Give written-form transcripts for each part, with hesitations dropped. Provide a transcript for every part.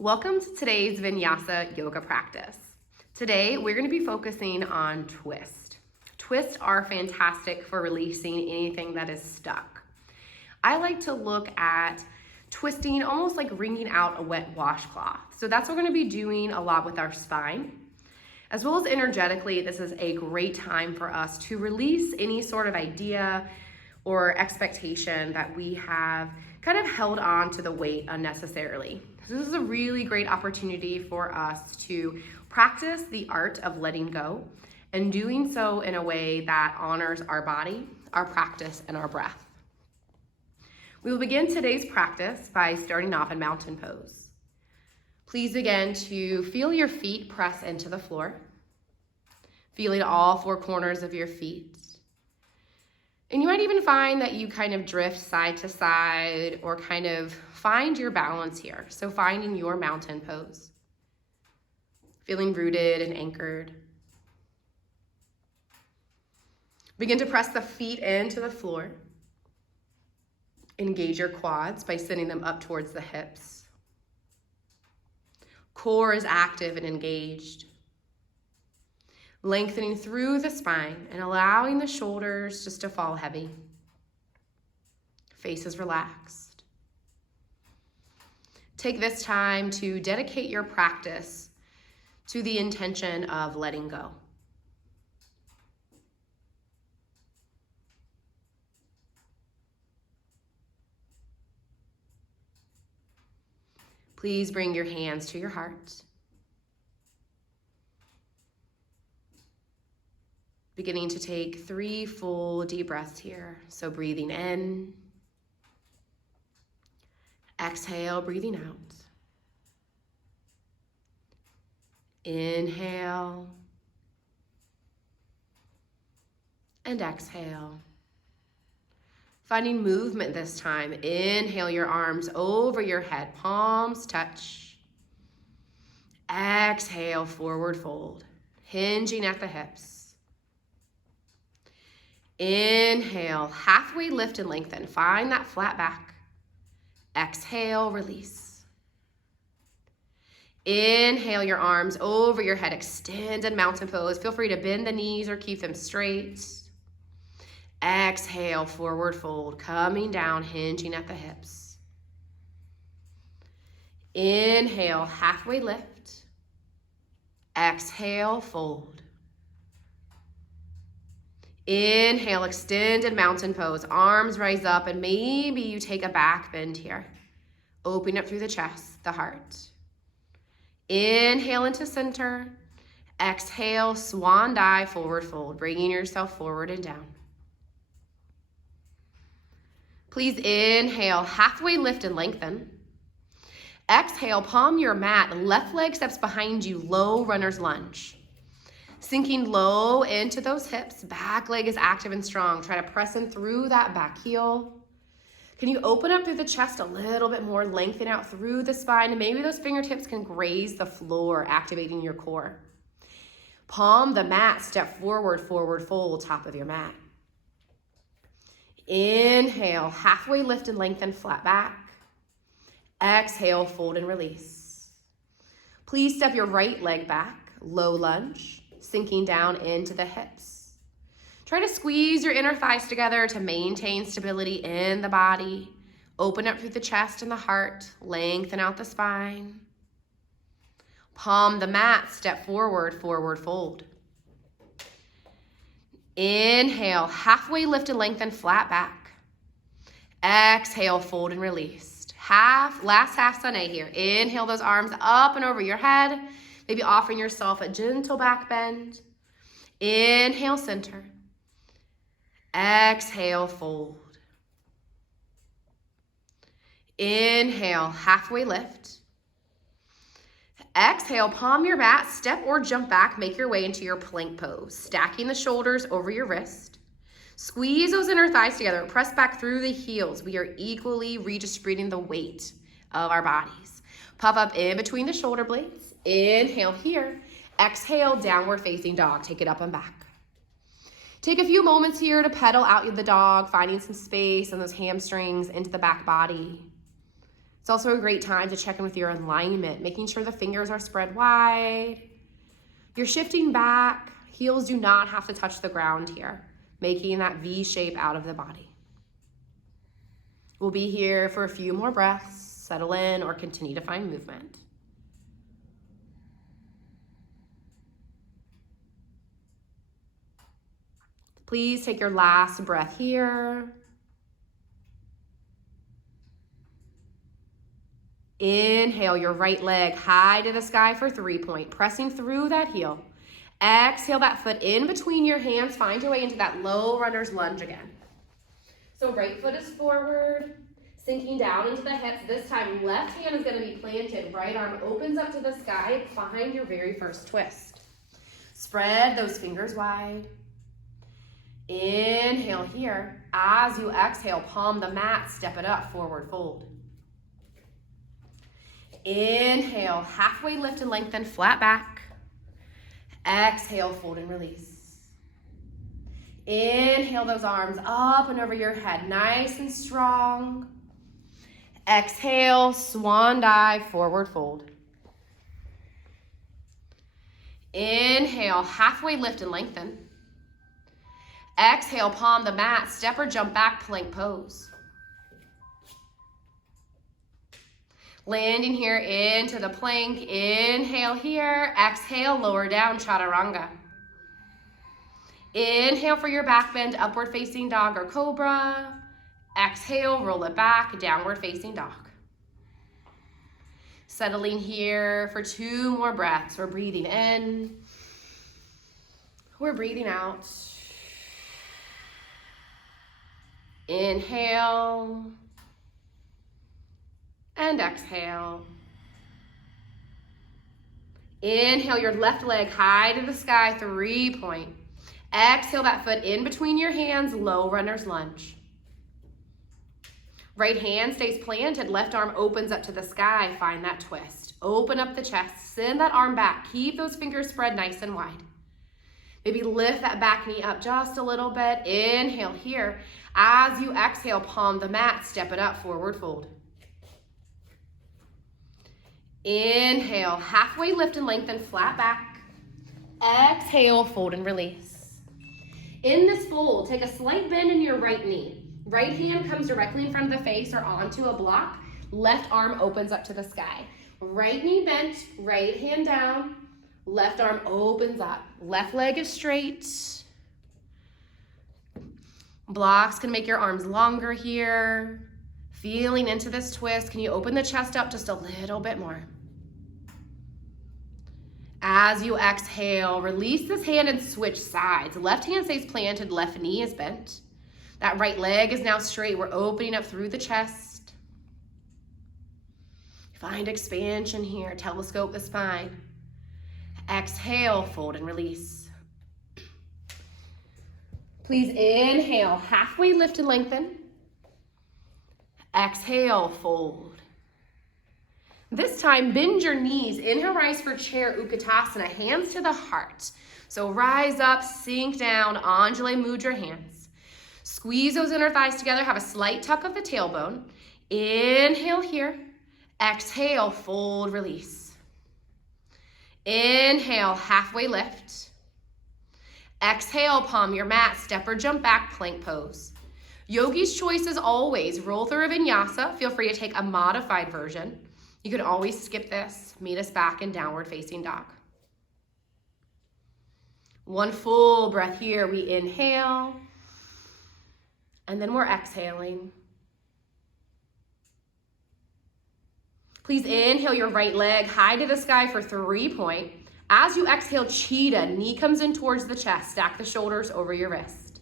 Welcome to today's Vinyasa yoga practice. Today, we're going to be focusing on twist. Twists are fantastic for releasing anything that is stuck. I like to look at twisting almost like wringing out a wet washcloth. So that's what we're going to be doing a lot with our spine. As well as energetically, this is a great time for us to release any sort of idea or expectation that we have kind of held on to the weight unnecessarily. So this is a really great opportunity for us to practice the art of letting go and doing so in a way that honors our body, our practice, and our breath. We will begin today's practice by starting off in mountain pose. Please begin to feel your feet press into the floor, feeling all four corners of your feet. And you might even find that you kind of drift side to side or kind of find your balance here. So finding your mountain pose, feeling rooted and anchored. Begin to press the feet into the floor. Engage your quads by sending them up towards the hips. Core is active and engaged. Lengthening through the spine and allowing the shoulders just to fall heavy. Face is relaxed. Take this time to dedicate your practice to the intention of letting go. Please bring your hands to your heart. Beginning to take 3 full deep breaths here. So breathing in, exhale, breathing out. Inhale and exhale. Finding movement this time. Inhale your arms over your head, palms touch. Exhale, forward fold, hinging at the hips. Inhale, halfway lift and lengthen. Find that flat back. Exhale, release. Inhale your arms over your head, extended mountain pose. Feel free to bend the knees or keep them straight. Exhale, forward fold, coming down, hinging at the hips. Inhale, halfway lift. Exhale, fold. Inhale, extended mountain pose. Arms rise up and maybe you take a back bend here. Open up through the chest, the heart. Inhale into center. Exhale, swan dive, forward fold, bringing yourself forward and down. Please inhale, halfway lift and lengthen. Exhale, palm your mat, left leg steps behind you, low runner's lunge. Sinking low into those hips, back leg is active and strong. Try to press in through that back heel. Can you open up through the chest a little bit more, lengthen out through the spine, and maybe those fingertips can graze the floor, activating your core. Palm the mat, step forward, forward fold, top of your mat. Inhale, halfway lift and lengthen, flat back. Exhale, fold and release. Please step your right leg back, low lunge. Sinking down into the hips. Try to squeeze your inner thighs together to maintain stability in the body. Open up through the chest and the heart. Lengthen out the spine. Palm the mat, step forward, forward fold. Inhale, halfway lift and lengthen, flat back. Exhale, fold and release. Last half sunny here. Inhale those arms up and over your head. Maybe offering yourself a gentle back bend. Inhale, center. Exhale, fold. Inhale, halfway lift. Exhale, palm your mat, step or jump back, make your way into your plank pose. Stacking the shoulders over your wrist. Squeeze those inner thighs together, press back through the heels. We are equally redistributing the weight of our bodies. Puff up in between the shoulder blades. Inhale here. Exhale, downward facing dog. Take it up and back. Take a few moments here to pedal out the dog, finding some space and those hamstrings into the back body. It's also a great time to check in with your alignment, making sure the fingers are spread wide. You're shifting back. Heels do not have to touch the ground here, making that V shape out of the body. We'll be here for a few more breaths. Settle in or continue to find movement. Please take your last breath here. Inhale your right leg high to the sky for 3-point, pressing through that heel. Exhale that foot in between your hands. Find your way into that low runner's lunge again. So right foot is forward, sinking down into the hips. This time, left hand is going to be planted. Right arm opens up to the sky behind your very first twist. Spread those fingers wide. Inhale here. As you exhale, palm the mat, step it up, forward fold. Inhale, halfway lift and lengthen, flat back. Exhale, fold and release. Inhale those arms up and over your head, nice and strong. Exhale, swan dive, forward fold. Inhale, halfway lift and lengthen. Exhale, palm the mat, step or jump back, plank pose. Landing here into the plank. Inhale here. Exhale, lower down, chaturanga. Inhale for your back bend, upward facing dog or cobra. Exhale, roll it back, downward facing dog. Settling here for 2 more breaths. We're breathing in. We're breathing out. Inhale. And exhale. Inhale your left leg high to the sky, 3-point. Exhale that foot in between your hands, low runner's lunge. Right hand stays planted, left arm opens up to the sky, find that twist. Open up the chest, send that arm back, keep those fingers spread nice and wide. Maybe lift that back knee up just a little bit. Inhale here. As you exhale, palm the mat, step it up, forward fold. Inhale, halfway lift and lengthen, flat back. Exhale, fold and release. In this fold, take a slight bend in your right knee. Right hand comes directly in front of the face or onto a block. Left arm opens up to the sky. Right knee bent, right hand down. Left arm opens up. Left leg is straight. Blocks can make your arms longer here. Feeling into this twist. Can you open the chest up just a little bit more? As you exhale, release this hand and switch sides. Left hand stays planted, left knee is bent. That right leg is now straight. We're opening up through the chest. Find expansion here. Telescope the spine. Exhale, fold and release. Please inhale, halfway lift and lengthen. Exhale, fold. This time, bend your knees. Inhale, rise for chair, Utkatasana, hands to the heart. So rise up, sink down, Anjali Mudra hands. Squeeze those inner thighs together, have a slight tuck of the tailbone. Inhale here. Exhale, fold, release. Inhale, halfway lift. Exhale, palm your mat, step or jump back, plank pose. Yogi's choice is always roll through a vinyasa. Feel free to take a modified version. You can always skip this. Meet us back in downward facing dog. One full breath here. We inhale. And then we're exhaling. Please inhale your right leg high to the sky for 3-point. As you exhale, cheetah, knee comes in towards the chest. Stack the shoulders over your wrist.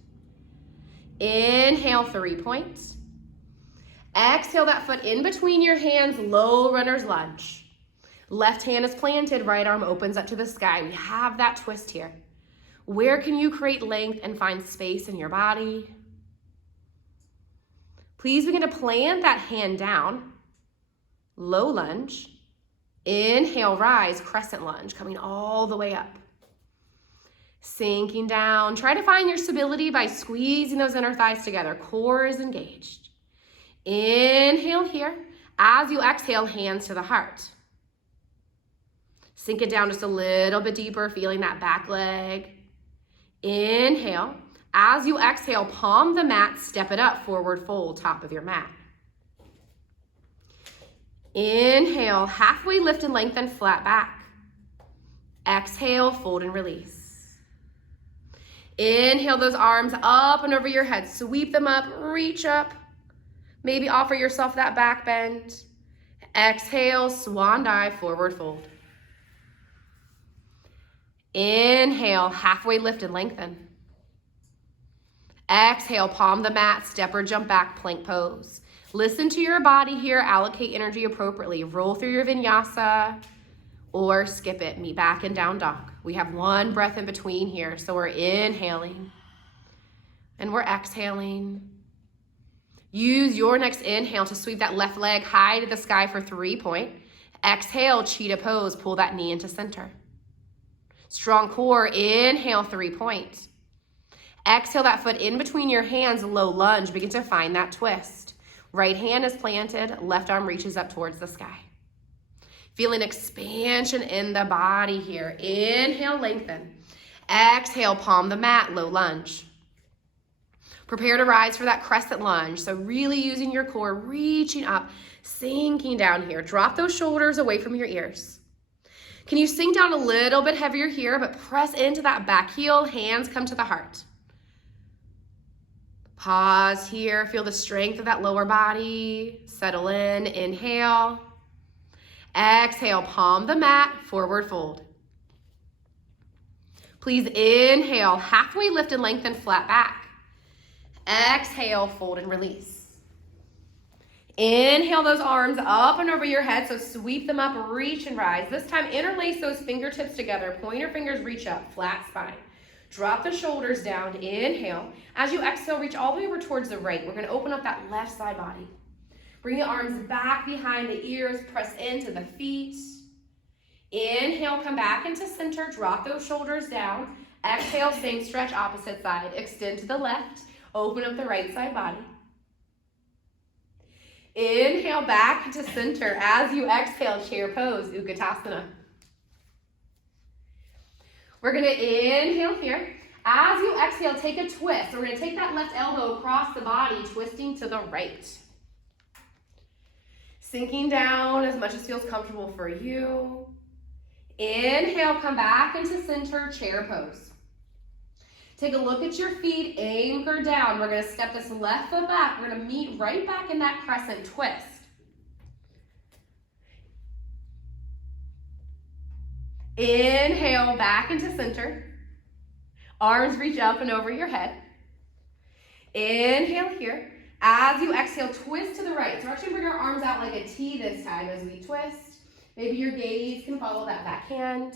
Inhale, 3-point. Exhale that foot in between your hands, low runner's lunge. Left hand is planted, right arm opens up to the sky. We have that twist here. Where can you create length and find space in your body? Please begin to plant that hand down. Low lunge. Inhale, rise, crescent lunge, coming all the way up. Sinking down. Try to find your stability by squeezing those inner thighs together. Core is engaged. Inhale here. As you exhale, hands to the heart. Sink it down just a little bit deeper, feeling that back leg. Inhale. As you exhale, palm the mat, step it up, forward fold, top of your mat. Inhale, halfway lift and lengthen, flat back. Exhale, fold and release. Inhale those arms up and over your head. Sweep them up, reach up. Maybe offer yourself that back bend. Exhale, swan dive, forward fold. Inhale, halfway lift and lengthen. Exhale, palm the mat, step or jump back, plank pose. Listen to your body here, allocate energy appropriately. Roll through your vinyasa or skip it, meet back in down dog. We have one breath in between here, so we're inhaling and we're exhaling. Use your next inhale to sweep that left leg high to the sky for 3-point. Exhale, cheetah pose, pull that knee into center. Strong core, inhale, 3-point. Exhale that foot in between your hands, low lunge, begin to find that twist. Right hand is planted, left arm reaches up towards the sky. Feeling expansion in the body here. Inhale, lengthen. Exhale, palm the mat, low lunge. Prepare to rise for that crescent lunge. So really using your core, reaching up, sinking down here. Drop those shoulders away from your ears. Can you sink down a little bit heavier here, but press into that back heel, hands come to the heart. Pause here, feel the strength of that lower body. Settle in, inhale. Exhale, palm the mat, forward fold. Please inhale, halfway lift and lengthen, flat back. Exhale, fold and release. Inhale those arms up and over your head, so sweep them up, reach and rise. This time, interlace those fingertips together. Pointer fingers reach up, flat spine. Drop the shoulders down, inhale. As you exhale, reach all the way over towards the right. We're gonna open up that left side body. Bring the arms back behind the ears, press into the feet. Inhale, come back into center, drop those shoulders down. Exhale, same stretch, opposite side. Extend to the left, open up the right side body. Inhale, back to center. As you exhale, chair pose, Utkatasana. We're gonna inhale here. As you exhale, take a twist. We're gonna take that left elbow across the body, twisting to the right. Sinking down as much as feels comfortable for you. Inhale, come back into center, chair pose. Take a look at your feet, anchor down. We're gonna step this left foot back. We're gonna meet right back in that crescent twist. Inhale, back into center. Arms reach up and over your head. Inhale here. As you exhale, twist to the right. So actually bring our arms out like a T this time as we twist. Maybe your gaze can follow that back hand.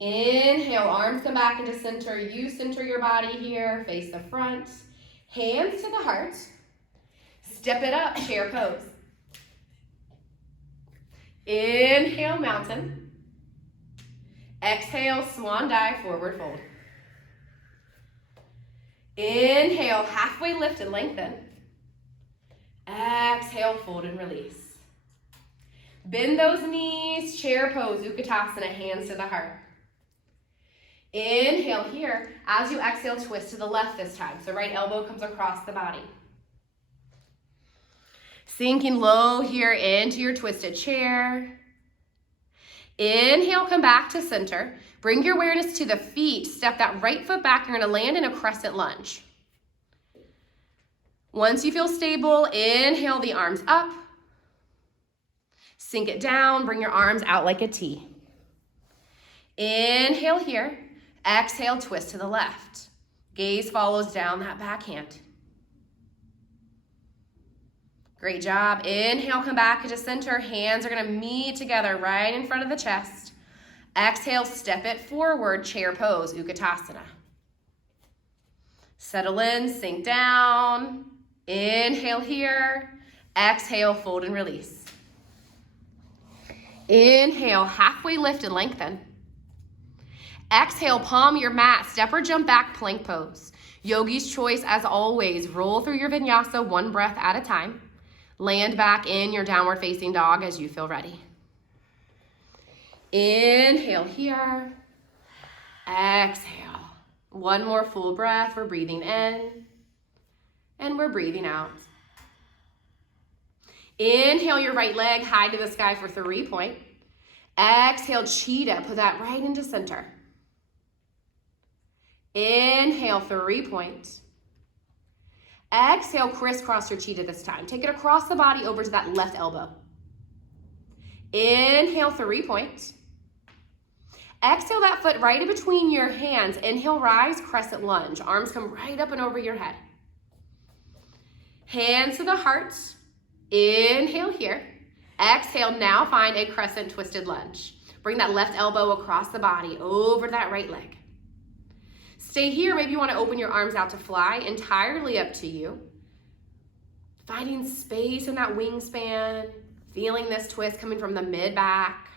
Inhale, arms come back into center. You center your body here, face the front. Hands to the heart. Step it up, chair pose. Inhale, mountain. Exhale, swan dive, forward fold. Inhale, halfway lift and lengthen. Exhale, fold and release. Bend those knees, chair pose, Utkatasana, hands to the heart. Inhale here. As you exhale, twist to the left this time. So right elbow comes across the body. Sinking low here into your twisted chair. Inhale, come back to center. Bring your awareness to the feet. Step that right foot back. You're gonna land in a crescent lunge. Once you feel stable, inhale the arms up. Sink it down, bring your arms out like a T. Inhale here. Exhale, twist to the left. Gaze follows down that backhand. Great job. Inhale, come back into center. Hands are gonna meet together right in front of the chest. Exhale, step it forward, chair pose, Utkatasana. Settle in, sink down. Inhale here. Exhale, fold and release. Inhale, halfway lift and lengthen. Exhale, palm your mat, step or jump back, plank pose. Yogi's choice, as always, roll through your vinyasa one breath at a time. Land back in your downward facing dog as you feel ready. Inhale here. Exhale. One more full breath. We're breathing in and we're breathing out. Inhale your right leg high to the sky for 3 point. Exhale, cheetah. Put that right into center. Inhale, 3 points. Exhale, crisscross your cheetah this time. Take it across the body over to that left elbow. Inhale, 3 points. Exhale that foot right in between your hands. Inhale, rise, crescent lunge. Arms come right up and over your head. Hands to the heart. Inhale here. Exhale, now find a crescent twisted lunge. Bring that left elbow across the body, over that right leg. Stay here. Maybe you want to open your arms out to fly. Entirely up to you. Finding space in that wingspan. Feeling this twist coming from the mid-back.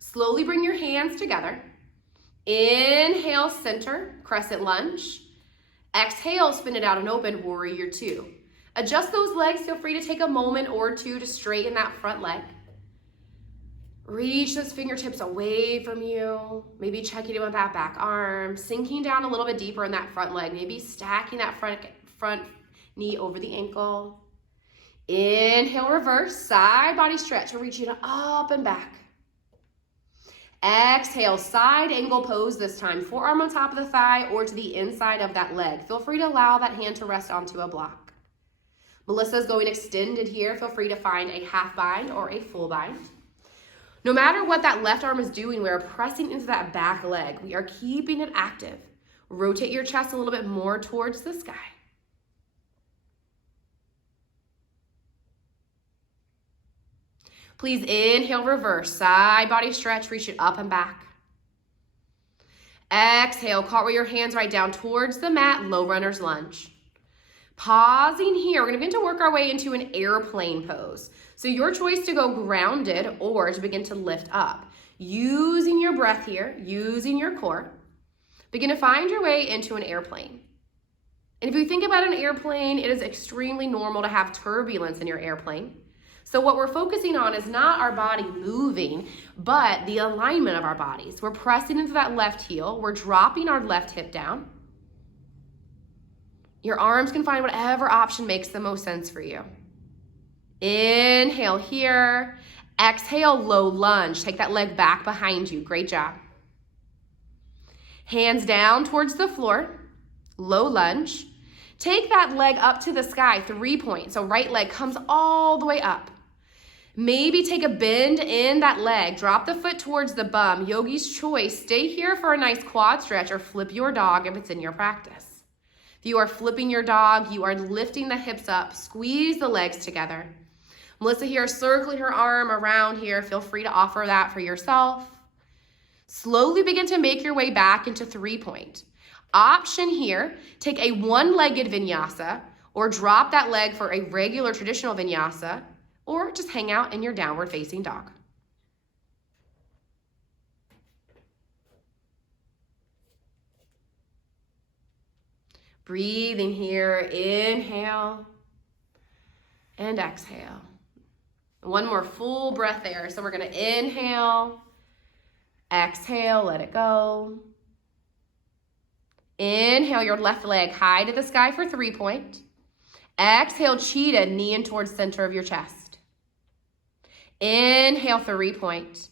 Slowly bring your hands together. Inhale, center, crescent lunge. Exhale, spin it out and open, warrior two. Adjust those legs. Feel free to take a moment or two to straighten that front leg. Reach those fingertips away from you. Maybe checking in with that back arm. Sinking down a little bit deeper in that front leg. Maybe stacking that front knee over the ankle. Inhale, reverse, side body stretch. We're reaching up and back. Exhale, side angle pose this time. Forearm on top of the thigh or to the inside of that leg. Feel free to allow that hand to rest onto a block. Melissa's going extended here. Feel free to find a half bind or a full bind. No matter what that left arm is doing, we are pressing into that back leg. We are keeping it active. Rotate your chest a little bit more towards the sky. Please inhale, reverse, side body stretch, reach it up and back. Exhale, cartwheel your hands right down towards the mat, low runner's lunge. Pausing here, we're gonna begin to work our way into an airplane pose. So your choice to go grounded or to begin to lift up. Using your breath here, using your core, begin to find your way into an airplane. And if you think about an airplane, it is extremely normal to have turbulence in your airplane. So what we're focusing on is not our body moving, but the alignment of our bodies. We're pressing into that left heel. We're dropping our left hip down. Your arms can find whatever option makes the most sense for you. Inhale here. Exhale, low lunge. Take that leg back behind you. Great job. Hands down towards the floor. Low lunge. Take that leg up to the sky, 3 points. So right leg comes all the way up. Maybe take a bend in that leg. Drop the foot towards the bum. Yogi's choice. Stay here for a nice quad stretch or flip your dog if it's in your practice. If you are flipping your dog, you are lifting the hips up. Squeeze the legs together. Melissa here circling her arm around here. Feel free to offer that for yourself. Slowly begin to make your way back into 3 point. Option here, take a one-legged vinyasa or drop that leg for a regular traditional vinyasa or just hang out in your downward facing dog. Breathing here, inhale and exhale. One more full breath there. So we're gonna inhale, exhale, let it go. Inhale your left leg high to the sky for 3 point. Exhale, cheetah, knee in towards center of your chest. Inhale, 3 point.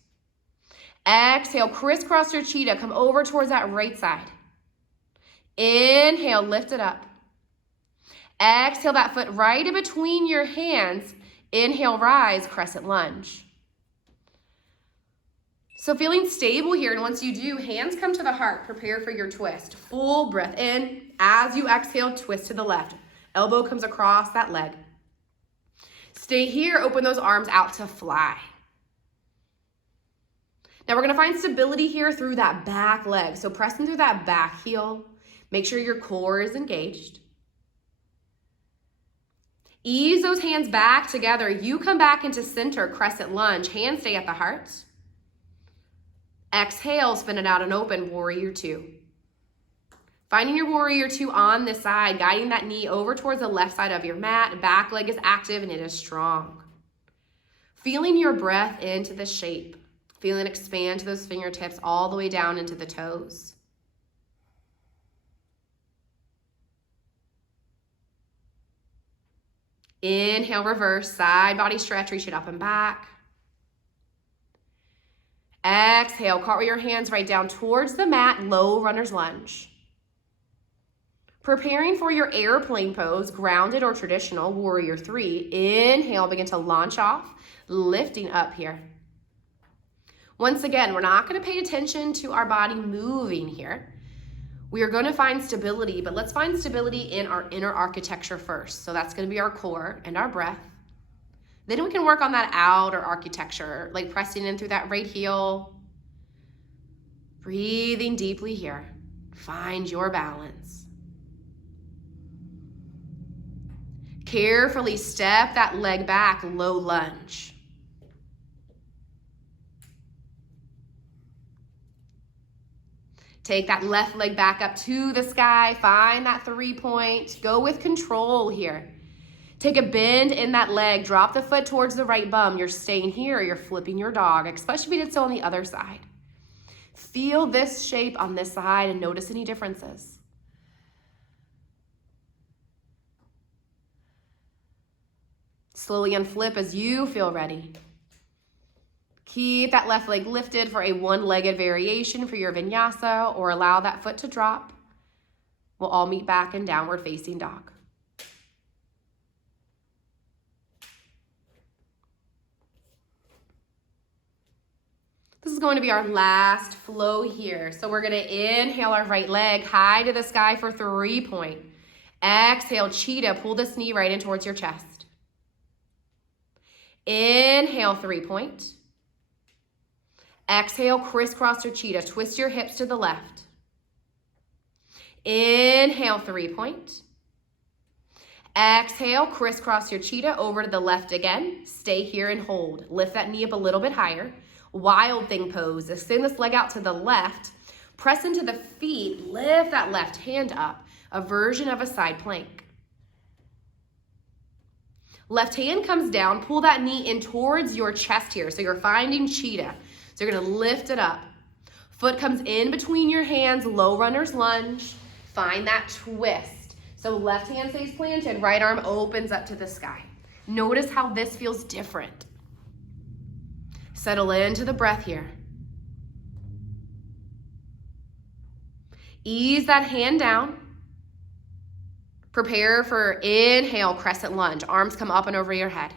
Exhale, crisscross your cheetah, come over towards that right side. Inhale, lift it up. Exhale, that foot right in between your hands. Inhale, rise, crescent lunge. So feeling stable here, and once you do, hands come to the heart. Prepare for your twist. Full breath in. As you exhale, twist to the left. Elbow comes across that leg. Stay here, open those arms out to fly. Now we're gonna find stability here through that back leg. So pressing through that back heel. Make sure your core is engaged. Ease those hands back together. You come back into center, crescent lunge. Hands stay at the heart. Exhale, spin it out and open, warrior two. Finding your warrior two on this side, guiding that knee over towards the left side of your mat. Back leg is active and it is strong. Feeling your breath into the shape. Feeling it expand to those fingertips all the way down into the toes. Inhale, reverse, side body stretch, reach it up and back. Exhale, cartwheel your hands right down towards the mat, low runner's lunge. Preparing for your airplane pose, grounded or traditional, warrior three. Inhale, begin to launch off, lifting up here. Once again, we're not going to pay attention to our body moving here. We are going to find stability, but let's find stability in our inner architecture first. So that's going to be our core and our breath. Then we can work on that outer architecture, like pressing in through that right heel. Breathing deeply here. Find your balance. Carefully step that leg back, low lunge. Take that left leg back up to the sky. Find that 3-point. Go with control here. Take a bend in that leg. Drop the foot towards the right bum. You're staying here or you're flipping your dog, especially if you did so on the other side. Feel this shape on this side and notice any differences. Slowly unflip as you feel ready. Keep that left leg lifted for a one-legged variation for your vinyasa, or allow that foot to drop. We'll all meet back in downward facing dog. This is going to be our last flow here. So we're going to inhale our right leg high to the sky for 3-point. Exhale, cheetah, pull this knee right in towards your chest. Inhale, 3-point. Exhale, crisscross your cheetah. Twist your hips to the left. Inhale, 3-point. Exhale, crisscross your cheetah over to the left again. Stay here and hold. Lift that knee up a little bit higher. Wild thing pose. Extend this leg out to the left. Press into the feet. Lift that left hand up. A version of a side plank. Left hand comes down. Pull that knee in towards your chest here. So you're finding cheetah. So you're going to lift it up. Foot comes in between your hands, low runner's lunge. Find that twist. So left hand stays planted, right arm opens up to the sky. Notice how this feels different. Settle into the breath here. Ease that hand down. Prepare for inhale, crescent lunge. Arms come up and over your head.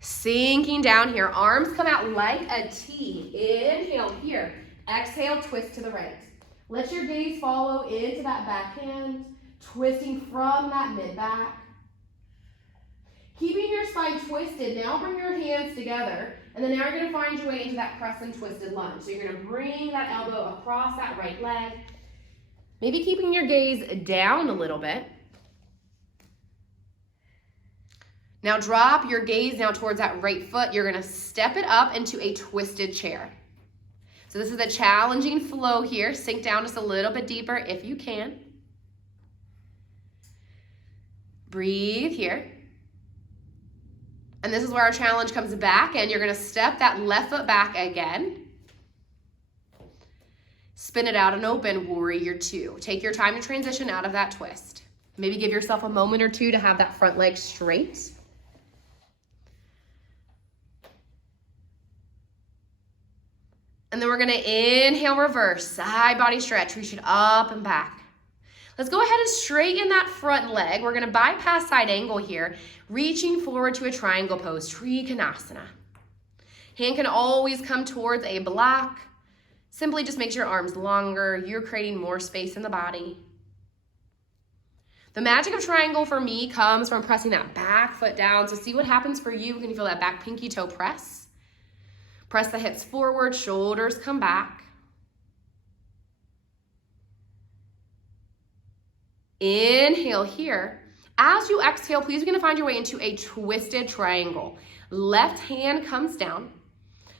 Sinking down here, arms come out like a T. Inhale here. Exhale, twist to the right. Let your gaze follow into that backhand, twisting from that mid-back. Keeping your spine twisted, now bring your hands together, and then now you're going to find your way into that crescent twisted lunge. So you're going to bring that elbow across that right leg, maybe keeping your gaze down a little bit. Now drop your gaze now towards that right foot. You're going to step it up into a twisted chair. So this is a challenging flow here. Sink down just a little bit deeper if you can. Breathe here. And this is where our challenge comes back, and you're going to step that left foot back again. Spin it out and open, warrior two. Take your time to transition out of that twist. Maybe give yourself a moment or two to have that front leg straight. And then we're going to inhale, reverse, side body stretch, reach it up and back. Let's go ahead and straighten that front leg. We're going to bypass side angle here, reaching forward to a triangle pose, Trikonasana. Hand can always come towards a block. Simply just makes your arms longer. You're creating more space in the body. The magic of triangle for me comes from pressing that back foot down. So see what happens for you. Can you feel that back pinky toe press? Press the hips forward, shoulders come back. Inhale here. As you exhale, please begin to find your way into a twisted triangle. Left hand comes down,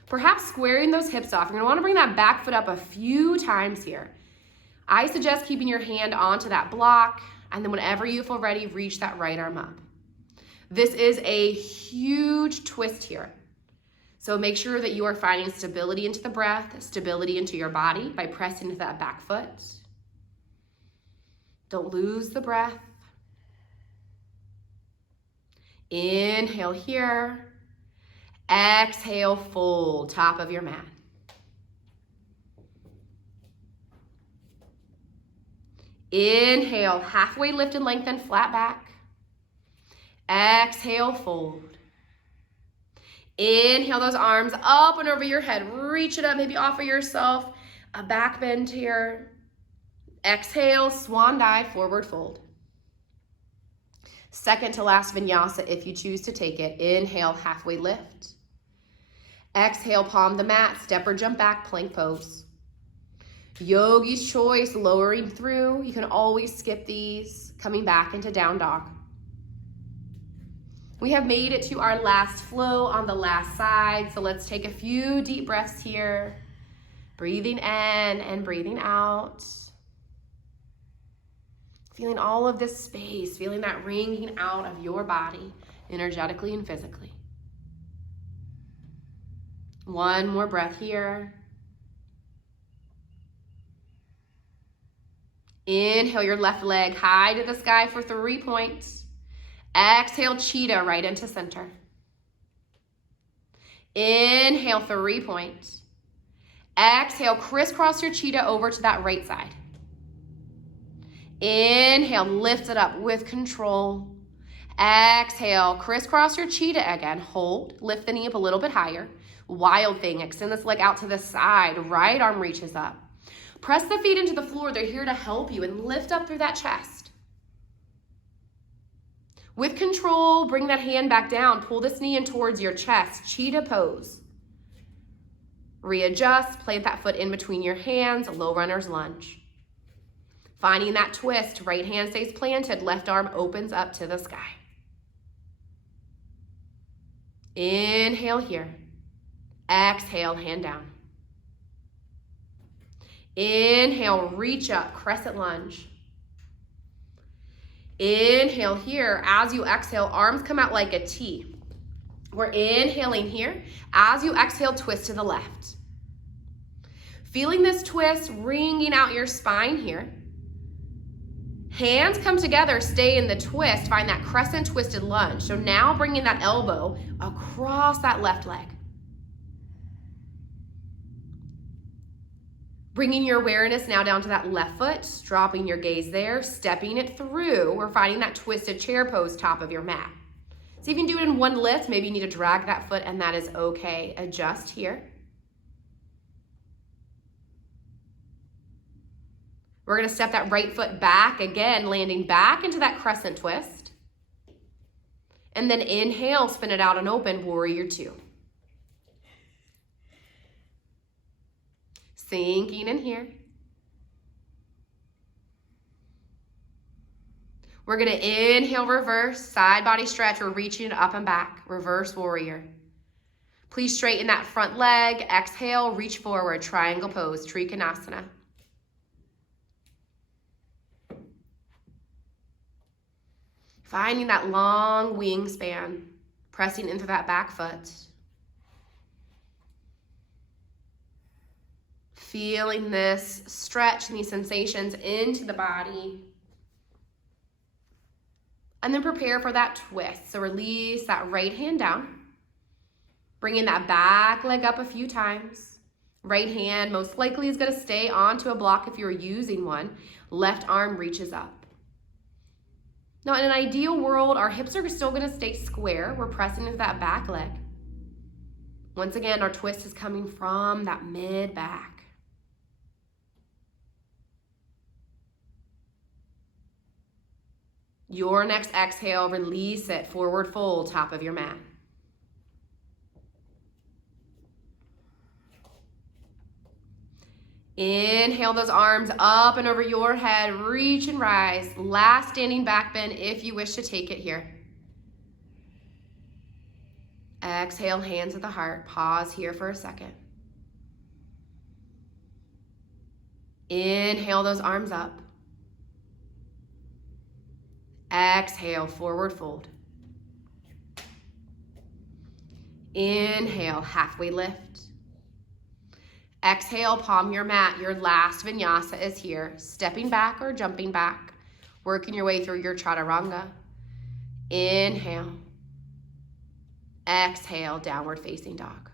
perhaps squaring those hips off. You're going to want to bring that back foot up a few times here. I suggest keeping your hand onto that block, and then whenever you feel ready, reach that right arm up. This is a huge twist here. So make sure that you are finding stability into the breath, stability into your body by pressing into that back foot. Don't lose the breath. Inhale here. Exhale, fold, top of your mat. Inhale, halfway lift and lengthen, flat back. Exhale, fold. Inhale those arms up and over your head. Reach it up, maybe offer yourself a back bend here. Exhale, swan dive, forward fold. Second to last vinyasa if you choose to take it. Inhale, halfway lift. Exhale, palm the mat, step or jump back, plank pose. Yogi's choice, lowering through. You can always skip these, coming back into down dog. We have made it to our last flow on the last side, so let's take a few deep breaths here. Breathing in and breathing out. Feeling all of this space, feeling that ringing out of your body, energetically and physically. One more breath here. Inhale your left leg high to the sky for 3 points. Exhale, cheetah right into center. Inhale, 3 points. Exhale, crisscross your cheetah over to that right side. Inhale, lift it up with control. Exhale, crisscross your cheetah again. Hold, lift the knee up a little bit higher. Wild thing, extend this leg out to the side. Right arm reaches up. Press the feet into the floor. They're here to help you and lift up through that chest. With control, bring that hand back down. Pull this knee in towards your chest. Cheetah pose. Readjust, plant that foot in between your hands, low runner's lunge. Finding that twist, right hand stays planted, left arm opens up to the sky. Inhale here. Exhale, hand down. Inhale, reach up, crescent lunge. Inhale here. As you exhale, arms come out like a T. We're inhaling here. As you exhale, twist to the left. Feeling this twist, wringing out your spine here. Hands come together, stay in the twist, find that crescent twisted lunge. So now bringing that elbow across that left leg. Bringing your awareness now down to that left foot, dropping your gaze there, stepping it through. We're finding that twisted chair pose, top of your mat. So if you can do it in one lift, maybe you need to drag that foot, and that is okay. Adjust here. We're gonna step that right foot back again, landing back into that crescent twist. And then inhale, spin it out and open, warrior two. Sinking in here. We're gonna inhale, reverse, side body stretch. We're reaching up and back, reverse warrior. Please straighten that front leg. Exhale, reach forward, triangle pose, Trikonasana. Finding that long wingspan, pressing into that back foot. Feeling this stretch and these sensations into the body. And then prepare for that twist. So release that right hand down. Bringing that back leg up a few times. Right hand most likely is going to stay onto a block if you're using one. Left arm reaches up. Now, in an ideal world, our hips are still going to stay square. We're pressing into that back leg. Once again, our twist is coming from that mid-back. Your next exhale, release it, forward fold, top of your mat. Inhale those arms up and over your head, reach and rise. Last standing back bend if you wish to take it here. Exhale, hands at the heart. Pause here for a second. Inhale those arms up. Exhale, forward fold. Inhale, halfway lift. Exhale, palm your mat. Your last vinyasa is here. Stepping back or jumping back. Working your way through your chaturanga. Inhale. Exhale, downward facing dog.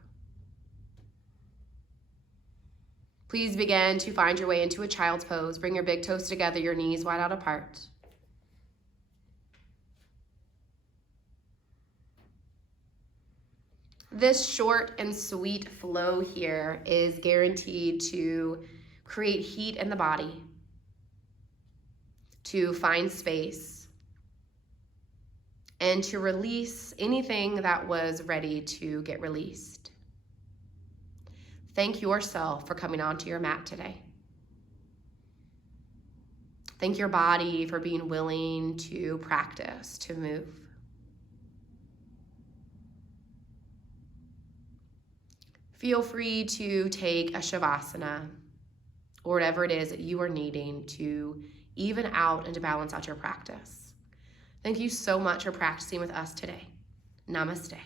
Please begin to find your way into a child's pose. Bring your big toes together, your knees wide out apart. This short and sweet flow here is guaranteed to create heat in the body, to find space, and to release anything that was ready to get released. Thank yourself for coming onto your mat today. Thank your body for being willing to practice, to move. Feel free to take a shavasana or whatever it is that you are needing to even out and to balance out your practice. Thank you so much for practicing with us today. Namaste.